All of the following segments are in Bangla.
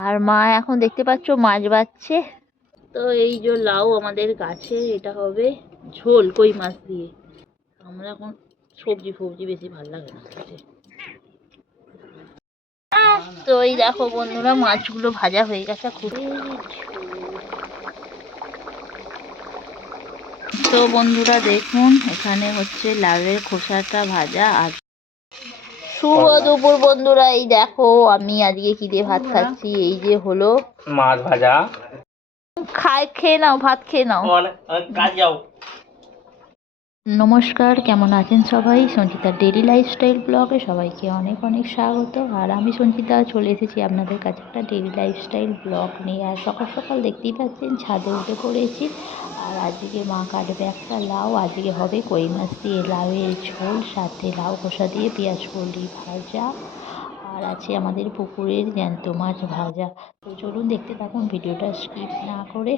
আর মা এখন দেখতে পাচ্ছ মাছ বাছছে। তো এই যে লাউ আমাদের গাছে, এটা হবে ঝোল কই মাছ দিয়ে। আমরা এখন সবজি ফবজি বেশি ভালো লাগে না খেতে। তো এই দেখো বন্ধুরা, মাছগুলো ভাজা হয়ে গেছে খুবই। তো বন্ধুরা দেখুন, এখানে হচ্ছে লাউয়ের খোসাটা ভাজা। আর শুভ দুপুর বন্ধুরা, এই দেখো আমি আজকে কি দিয়ে ভাত খাচ্ছি। এই যে হলো মাছ ভাজা। খেয়ে নাও, ভাত খেয়ে নাও। কাজ যাও। নমস্কার, কেমন আছেন সবাই? সঞ্চিতার ডেইলি লাইফস্টাইল ব্লগে সবাইকে অনেক অনেক স্বাগত। আর আমি সঞ্চিতা চলে এসেছি আপনাদের কাছে একটা ডেইলি লাইফস্টাইল ব্লগ নিয়ে। আর সকাল সকাল দেখতেই পাচ্ছেন ছাদে উঠে পড়েছি। আর আজকে মা কাটবে একটা লাউ। আজকে হবে কই মাছ দিয়ে লাউয়ের ঝোল, সাথে লাউ খোসা দিয়ে পেঁয়াজ কলি ভাজা, আর আছে আমাদের পুকুরের জ্যান্ত মাছ ভাজা। তো চলুন দেখতে থাকুন ভিডিওটা স্কিপ না করে।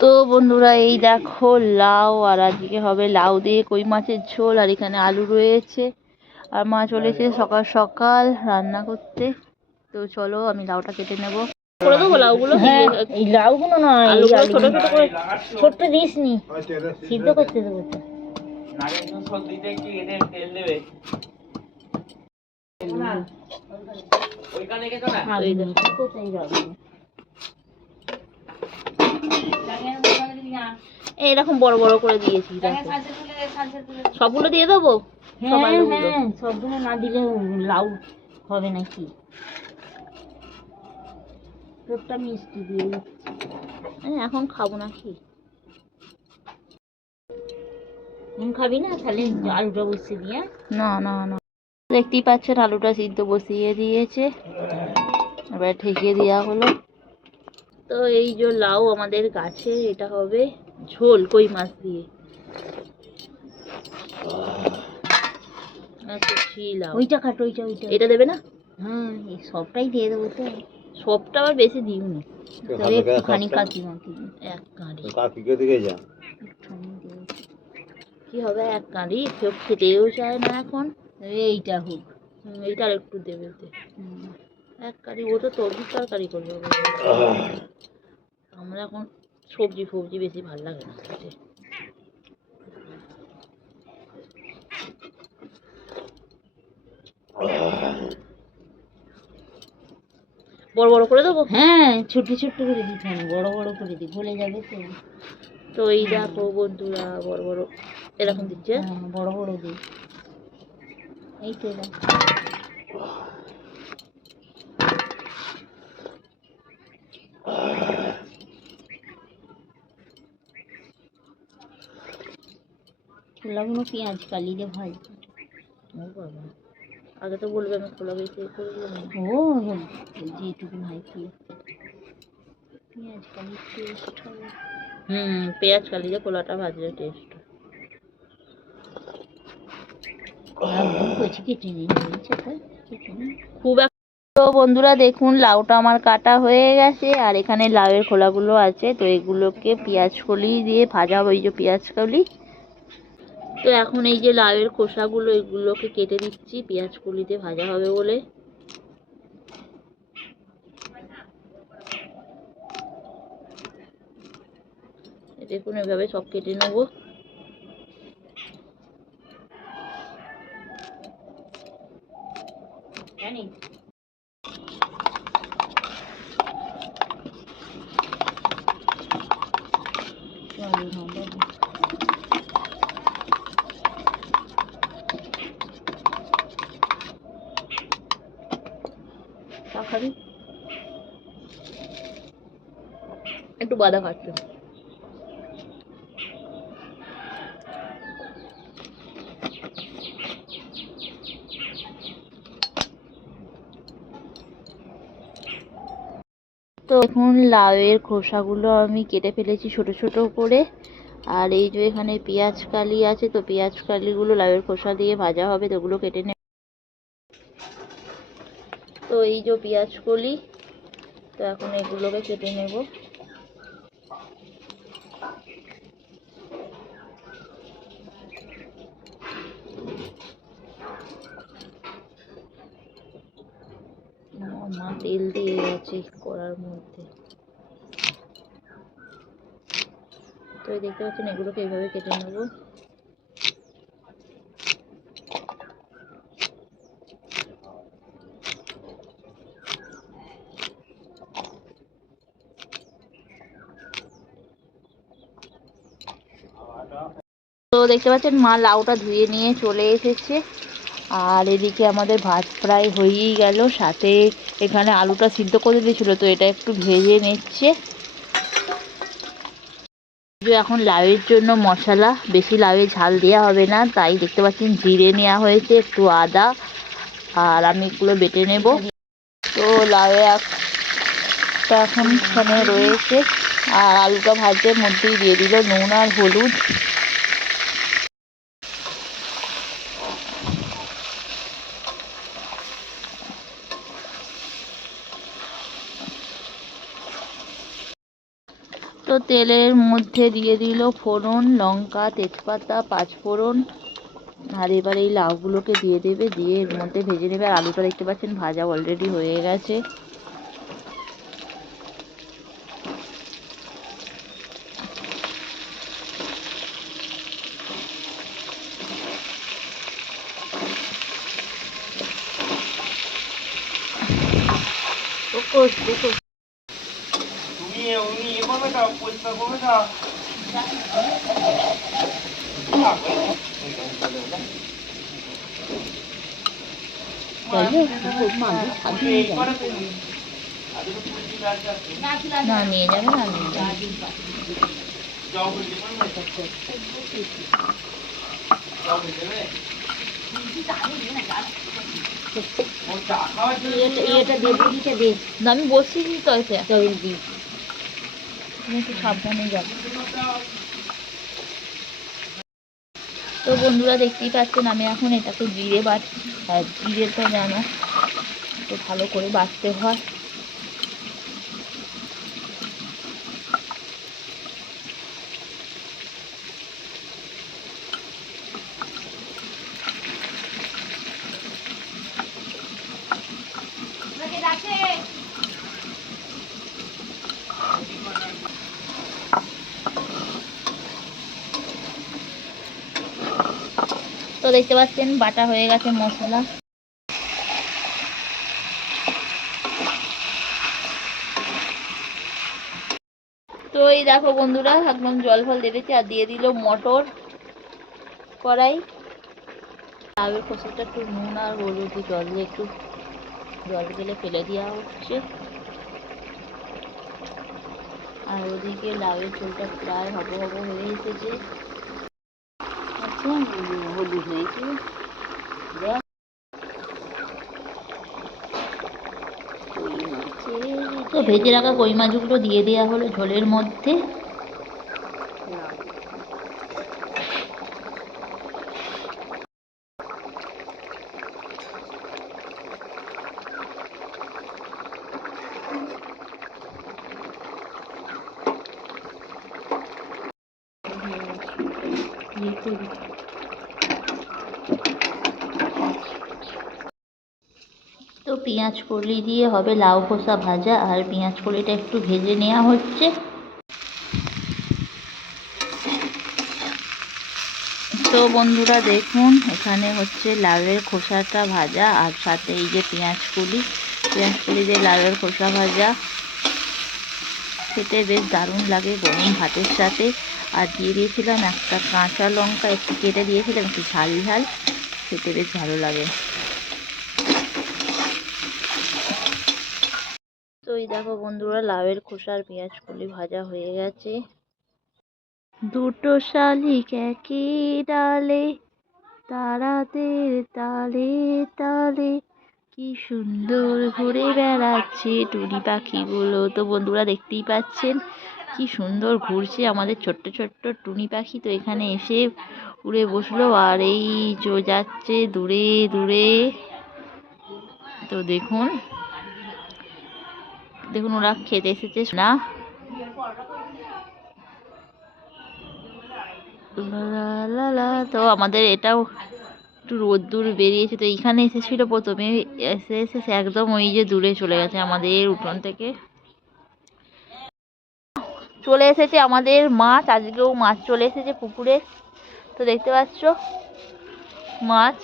তো বন্ধুরা এই দেখো লাউ, আর আজকে হবে লাউ দিয়ে কই মাছের ঝোল। আর এখানে আলু রয়েছে। আর মা চলেছে সকাল সকাল রান্না করতে। তো চলো আমি লাউটা কেটে নেব। করে দেবো লাউগুলো? হ্যাঁ, এই লাউগুলো নয়, আলুগুলো ছোট ছোট করে। ছোট্ট দিস নি, সিদ্ধ করতে দেবো তো। কোথায় যাবে? এইরকম বড় বড় করে দিয়েছি। সবগুলো দিয়ে দেবো? হ্যাঁ হ্যাঁ, সবগুলো না দিলে লাউ হবে নাকি। তোরটা মিষ্টি দিয়ে দিচ্ছি। এখন খাবো নাকি? খাবি না? তাহলে আলুটা বসিয়ে দিয়ে। না না না, দেখতেই পাচ্ছেন আলুটা সিদ্ধ বসিয়ে দিয়েছে, এবার ঠেকিয়ে দেওয়া হলো। তো এই যে লাউ আমাদের গাছে, এটা হবে ঝোল কই মাছ দিয়ে। ওইটা কাট, ওইটা ওইটা। এটা দেবে না? হ্যাঁ, এই সবটাই দিয়ে দেবো তো। সবটা আবার বেশি দিইনি, তবে একটুখানি কাকিমাকে এক কাঁড়ি। কাকিকে দিকে যা। কি হবে এক কাঁড়ি? কেউ খেতেও চায় না এখন। এইটা হোক। এইটা আর একটু দেবে ওতে। এক কাঁড়ি, ও তো তরকারি তরকারি করবে। আমরা এখন সবজি ফবজি বেশি ভালো লাগে না খেতে। বড় বড় করে দেবো? হ্যাঁ, ছোট ছোট করে দিতে হবে, বড় বড় করে দি, গলে যাবে তো। তো এই দেখো বন্ধুরা, বড় বড় এরকম দিচ্ছে। হ্যাঁ, বড় বড় দি। এই তো দেখ। ছোলাগুলো পেঁয়াজ কালি দিয়ে ভাজবো। ও বাবা, আগে তো বলবে, আমি খোলা বেশি করবো না। ও যেটুকু ভাজছি পেঁয়াজ কালি টেস্ট হবে। পেঁয়াজ কালি দিয়ে খোলাটা ভাজলে টেস্ট। কচি কেটে নিয়ে খুব তো বন্ধুরা দেখুন, লাউটা আমার কাটা হয়ে গেছে। আর এখানে লাউয়ের খোলাগুলো আছে, তো এগুলোকে পেঁয়াজ কলি দিয়ে ভাজা হবে। এই যে পেঁয়াজ কলি। তো এখন এই যে লাউয়ের খোসাগুলো, এগুলোকে কেটে দিচ্ছি, পেঁয়াজ কলি দিয়ে ভাজা হবে বলে। দেখুন এভাবে সব কেটে নেবো। জানি একটু বাদা কাটতে। তো এখন লাউয়ের খোসাগুলো আমি কেটে ফেলেছি ছোট ছোট করে। আর এই যে এখানে পেঁয়াজ কালি আছে, তো পেঁয়াজ কালিগুলো লাউয়ের খোসা দিয়ে ভাজা হবে, তো ওগুলো কেটে নেব। তো এই যে পেঁয়াজ কলি, তো এখন এগুলোকে কেটে নেব। তেল দিয়ে গেছে কড়ার মধ্যে। তো এই দেখতে পাচ্ছেন এগুলোকে এইভাবে কেটে নেবো। তো দেখতে পাচ্ছেন মা লাউটা ধুয়ে নিয়ে চলে এসেছে, আর এদিকে আমাদের ভাত প্রায় হয়েই গেল, সাথে এখানে আলুটা সিদ্ধ করে দিয়েছিল, তো এটা একটু ভেজে নিচ্ছে। এখন লাউয়ের জন্য মশলা, বেশি লাউয়ে ঝাল দেওয়া হবে না, তাই দেখতে পাচ্ছেন জিরে নেওয়া হয়েছে, একটু আদা, আর আমি এগুলো বেটে নেব। তো লাউয়ে একটা এখন এখানে রয়েছে, আর আলুটা ভাজতে মধ্যেই দিয়ে দিল নুন আর হলুদ। তো তেলের মধ্যে দিয়ে দিল ফোড়ন, লঙ্কা, তেজপাতা, পাঁচফোড়ন, আর এবার এই লাউগুলোকে দিয়ে দেবে, দিয়ে এর মধ্যে ভেজে নেবে। আর আলুটা দেখতে পাচ্ছেন ভাজা অলরেডি হয়ে গেছে। উনি এ করবে তো, পরিষ্কার করবে তো। না নিয়ে যাবে না, নিয়ে যাবে। আমি বসিয়ে তো আছে, তুমি একটু সাবধানে যাবে। তো বন্ধুরা দেখতেই পাচ্ছেন আমি এখন এটাকে জিরে বাটছি, আর জিরেটা জানো তো ভালো করে বাটতে হয়। তো দেখতে পাচ্ছেন বাটা হয়ে গেছে মশলা। তো এই দেখো বন্ধুরা একদম জল ফল দিয়ে দিচ্ছি, আর দিয়ে দিল মটর কড়াই। লাউয়ের খোসাটা একটু নুন আর হলুদ দিয়ে জল দিয়ে একটু জল গেলে ফেলে দেওয়া হচ্ছে। আর ওদিকে লাউয়ের ঝোলটা প্রায় হবো হবো হয়ে এসেছে। হলুদ হয়েছে, তো ভেজে রাখা কই মাছগুলো দিয়ে দেওয়া হলো ঝোলের মধ্যে। তো পেঁয়াজ কলি দিয়ে হবে লাউ খোসা ভাজা, আর পেঁয়াজ কলিটা একটু ভেজে নেওয়া হচ্ছে। তো বন্ধুরা দেখুন এখানে হচ্ছে লাউয়ের খোসাটা ভাজা, আর সাথে এই যে পেঁয়াজ কলি দিয়ে লাউয়ের খোসা ভাজা, খেতে বেশ দারুণ লাগে গরম ভাতের সাথে। আর দিয়ে দিয়েছিলাম একটা কাঁচা লঙ্কা, একটু কেটে দিয়েছিলাম, একটু ঝাল ঝাল, খেতে বেশ ভালো লাগে। তো এই দেখো বন্ধুরা লাউয়ের খোসা আর পেঁয়াজ কলি ভাজা হয়ে গেছে। দুটো শালিক একই ডালে, তারাদের তালে তালে কি সুন্দর ঘুরে বেড়াচ্ছে টুনি পাখিগুলো। তো বন্ধুরা দেখতেই পাচ্ছেন কি সুন্দর ঘুরছে আমাদের ছোট্ট ছোট্ট টুনি পাখি। তো এখানে এসে উড়ে বসলো, আর এই যাচ্ছে দূরে দূরে। তো দেখুন দেখুন ওরা খেতে এসেছে না। তো আমাদের এটাও একটু রোদ্দুর বেরিয়েছে, তো এইখানে এসেছিল প্রথমে, এসে এসে সে একদম ওই যে দূরে চলে গেছে আমাদের উঠোন থেকে। চলে এসেছে আমাদের মাছ, আজকেও মাছ চলে এসেছে পুকুরে। তো দেখতে পাচ্ছ মাছ,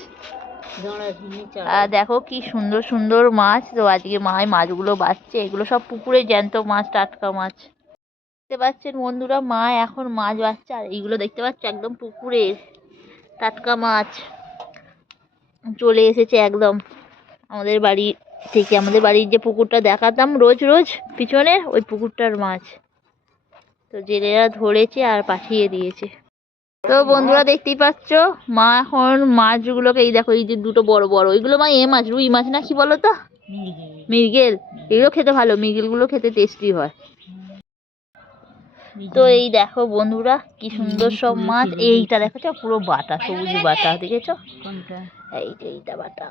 দেখো কি সুন্দর সুন্দর মাছ। তো আজকে মায় মাছগুলো বাছছে, এগুলো সব পুকুরে জ্যান্ত মাছ, টাটকা মাছ। দেখতে পাচ্ছেন বন্ধুরা, মা এখন মাছ বাছছে, আর এইগুলো দেখতে পাচ্ছ একদম পুকুরের টাটকা মাছ চলে এসেছে একদম আমাদের বাড়ি থেকে। আমাদের বাড়ির যে পুকুরটা দেখাতাম রোজ রোজ পিছনে, ওই পুকুরটার মাছ। তো জেলেরা ধরেছে আর পাঠিয়ে দিয়েছে। তো বন্ধুরা দেখতেই পাচ্ছ, মা এখন মাছগুলোকে, এই দেখো এই যে দুটো বড় বড়, ওইগুলো মা এ মাছ, রুই মাছ না কি বলো তো, মৃগেল। এগুলো খেতে ভালো, মৃগেলগুলো খেতে টেস্টি হয়। তো এই দেখো বন্ধুরা কি সুন্দর সব মাছ। এইটা দেখেছো পুরো বাটা, সবুজ বাটা, দেখেছো? এইটা বাটা।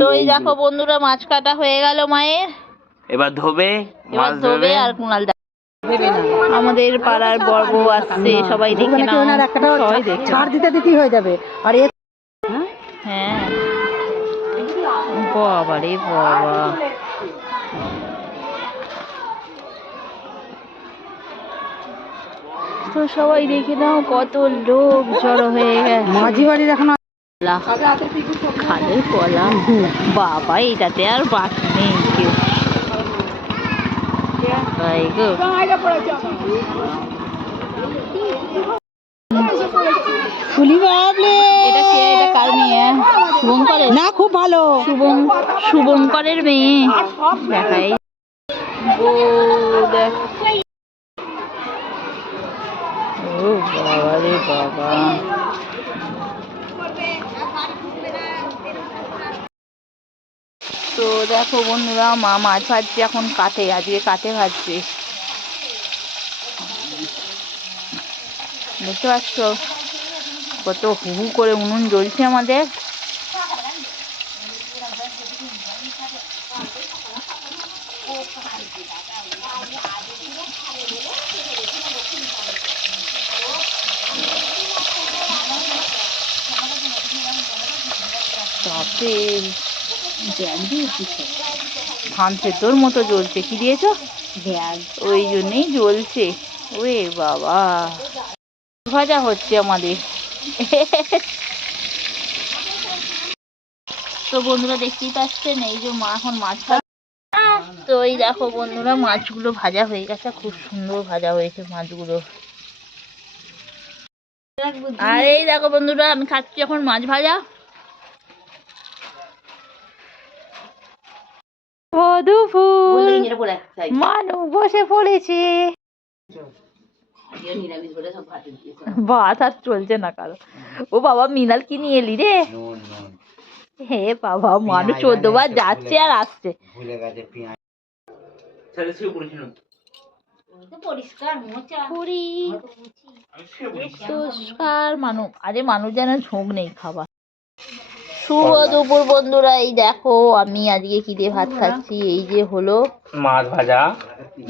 তো এই দেখো বন্ধুরা, মাছ কাটা হয়ে গেল মায়ের। এবার ধোবে, এবার ধোবে আর কুনাল আমাদের পাড়ার বড় বউ আসছে, সবাই দেখে নাও, সবাই দেখে ছাড় দিতে হয়ে যাবে। আর হ্যাঁ, বাবা রে বাবা, তো সবাই দেখে নাও কত লোক জড়ো হয়ে গেছে। মাঝি বাড়ির এখন খালের কলা, বাবা এটাতে আর বাকি নেই কেউ। তাই গো, ফুলি বাবলে, এটা কে? এটা কার মেয়ে? শুভঙ্করের না, খুব ভালো, শুভঙ্করের মেয়ে। দেখাই ও, দেখ, ও বাবা রে বাবা। তো দেখো বন্ধুরা, মা মাছ ভাজছে এখন কাঠে, আজকে কাঠে ভাজছে। দেখতে পাচ্ছ কত হু হু করে উনুন জ্বলছে আমাদের। ধান সেদ্ধর মতো জ্বলছে। কি দিয়েছো? ওই জন্যই জ্বলছে। ওরে বাবা, ভাজা হচ্ছে আমাদের। তো বন্ধুরা দেখতেই পাচ্ছেন, এই যে মা এখন মাছ ভাজা। তো এই দেখো বন্ধুরা, মাছগুলো ভাজা হয়ে গেছে, খুব সুন্দর ভাজা হয়েছে মাছগুলো। আর এই দেখো বন্ধুরা, আমি খাচ্ছি এখন মাছ ভাজা। মধুফুল মানু বসে পড়েছে, ভাত আর চলছে না কারো। ও বাবা, মিনাল কি নিয়ে এলি রে? হে বাবা, মানুষ 14 বার যাচ্ছে আর আসছে। মানুষ, আরে মানুষ যেন ঝোঁক নেই খাবার। শুভ দুপুর বন্ধুরা, এই দেখো আমি আজকে কি দিয়ে ভাত খাচ্ছি। এই যে হলো মাছ ভাজা,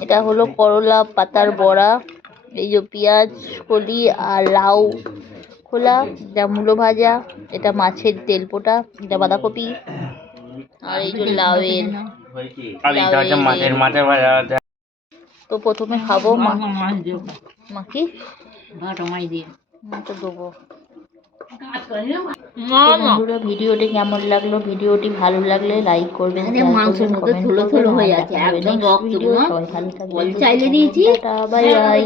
এটা হলো করলা পাতার বড়া, এই যে পেঁয়াজ কলি আর লাউ খোলা, এটা মূলো ভাজা, এটা মাছের তেল পোটা, এটা বাঁধাকপি, আর এই যে লাউয়ের। মাছের ভাজা। তো প্রথমে খাবো মা কি দেবো। বন্ধুরা ভিডিওটি কেমন লাগলো? ভিডিওটি ভালো লাগলে লাইক করবেন, মাংসের মধ্যে থুলো থুলো হয়ে আছে, একদম রক্ত। সবাই ভালো থাকবেন, বাই বাই।